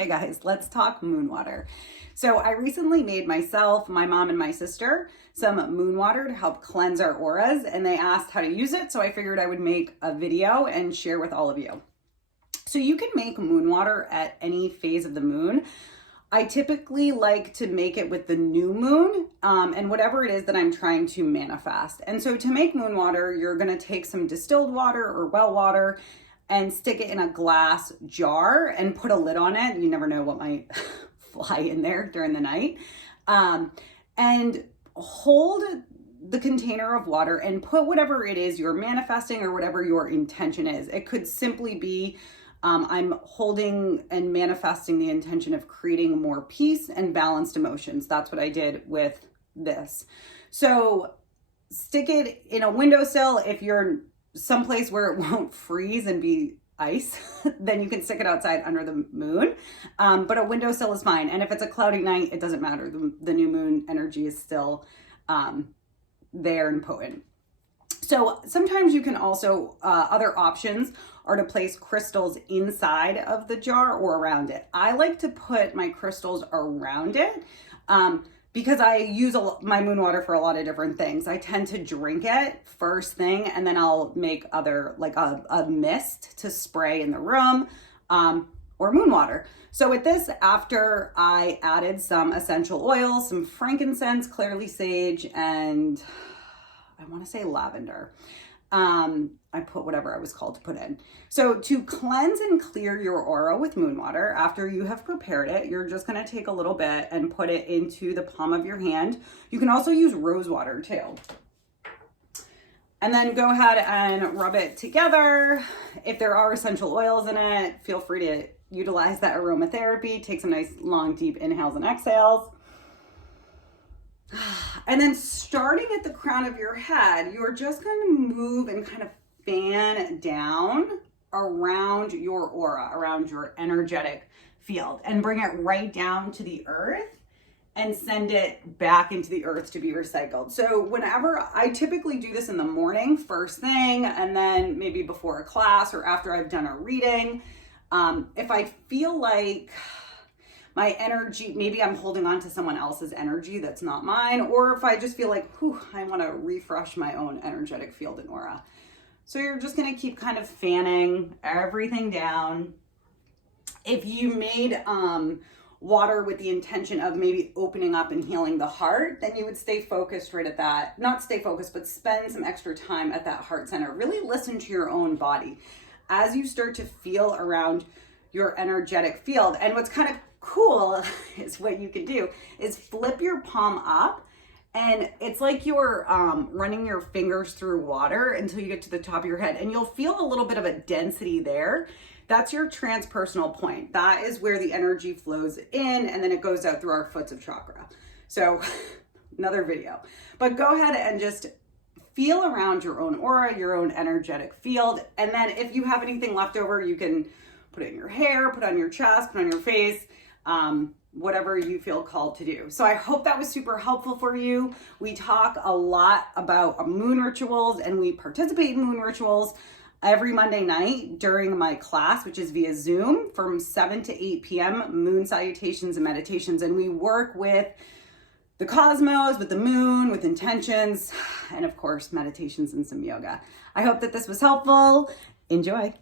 Hey guys, let's talk moon water. So I recently made myself, my mom, and my sister some moon water to help cleanse our auras, and they asked how to use it, so I figured I would make a video and share with all of you. So you can make moon water at any phase of the moon. I typically like to make it with the new moon and whatever it is that I'm trying to manifest. And so to make moon water, you're gonna take some distilled water or well water and stick it in a glass jar and put a lid on it. You never know what might fly in there during the night. And hold the container of water and put whatever it is you're manifesting or whatever your intention is. It could simply be I'm holding and manifesting the intention of creating more peace and balanced emotions. That's what I did with this. So stick it in a windowsill. If you're someplace where it won't freeze and be ice, then you can stick it outside under the moon. But a windowsill is fine. And if it's a cloudy night, it doesn't matter. The new moon energy is still there and potent. So sometimes you can also, other options are to place crystals inside of the jar or around it. I like to put my crystals around it because I use my moon water for a lot of different things. I tend to drink it first thing, and then I'll make other, like a mist to spray in the room or moon water. So with this, after I added some essential oils, some frankincense, clearly sage, and I want to say lavender. I put whatever I was called to put in. So to cleanse and clear your aura with moon water, after you have prepared it, you're just going to take a little bit and put it into the palm of your hand. You can also use rose water too. And then go ahead and rub it together. If there are essential oils in it, feel free to utilize that aromatherapy. Take some nice long deep inhales and exhales. And then starting at the crown of your head, you're just going to move and kind of fan down around your aura, around your energetic field, and bring it right down to the earth and send it back into the earth to be recycled. So whenever I typically do this in the morning, first thing, and then maybe before a class or after I've done a reading, if I feel like my energy, maybe I'm holding on to someone else's energy that's not mine, or if I just feel like, I want to refresh my own energetic field and aura. So you're just going to keep kind of fanning everything down. If you made water with the intention of maybe opening up and healing the heart, then you would stay focused right at that. Not stay focused, but spend some extra time at that heart center. Really listen to your own body as you start to feel around your energetic field. And what's kind of cool is what you can do is flip your palm up, and it's like you're running your fingers through water until you get to the top of your head, and you'll feel a little bit of a density there. That's your transpersonal point. That is where the energy flows in, and then it goes out through our foots of chakra. So another video, but go ahead and just feel around your own aura, your own energetic field. And then if you have anything left over, you can put it in your hair, put it on your chest, put it on your face, whatever you feel called to do. So I hope that was super helpful for you. We talk a lot about moon rituals, and we participate in moon rituals every Monday night during my class, which is via Zoom from 7 to 8 p.m., moon salutations and meditations. And we work with the cosmos, with the moon, with intentions, and of course, meditations and some yoga. I hope that this was helpful. Enjoy.